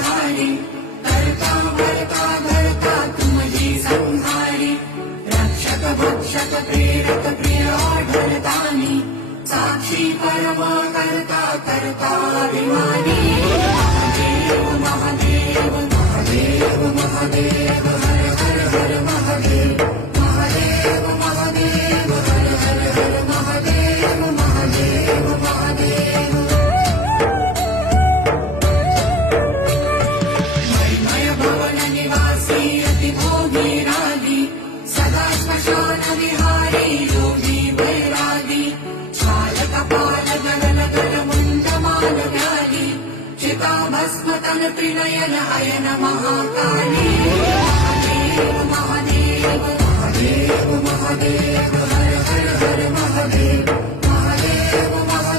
धारी करता भरता धरता तुमजी संहारी रक्षक भक्षक प्रेरक प्रिय आढळतानी साक्षी परम करता करता अभिमानी महादेव महादेव महादेव महादेव हर हर हर महादेव महादेव महादेव हर हर हर महादेव महादेव महादेव मय भवन निवासी अतिभोगी रागी सदा श्मशान विहारी योगी वैरागी छाल कपाल गगन गल मुंड माल व्याली चिता भस्म तन त्रिनयन अयन महाकाली महादेव महादेव महादेव महादेव हर हर हर महादेव महादेव महादेव